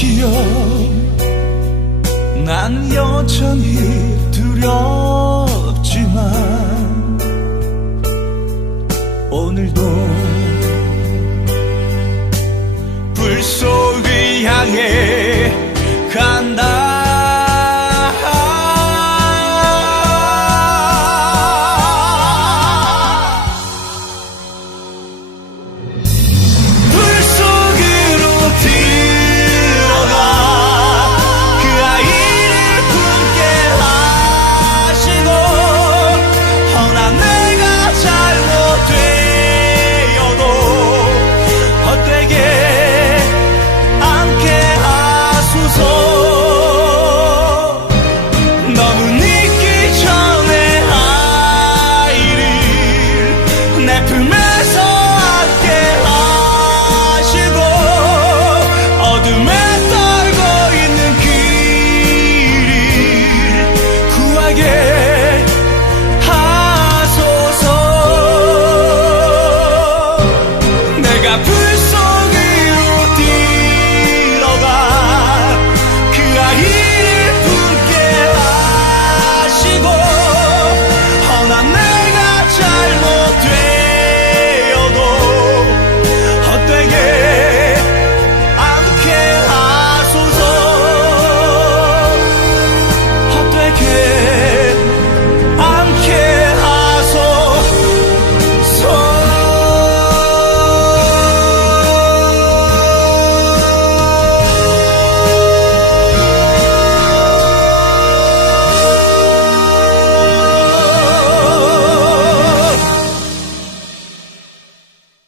기억 난 여전히 두렵지만 오늘도 불쏘 got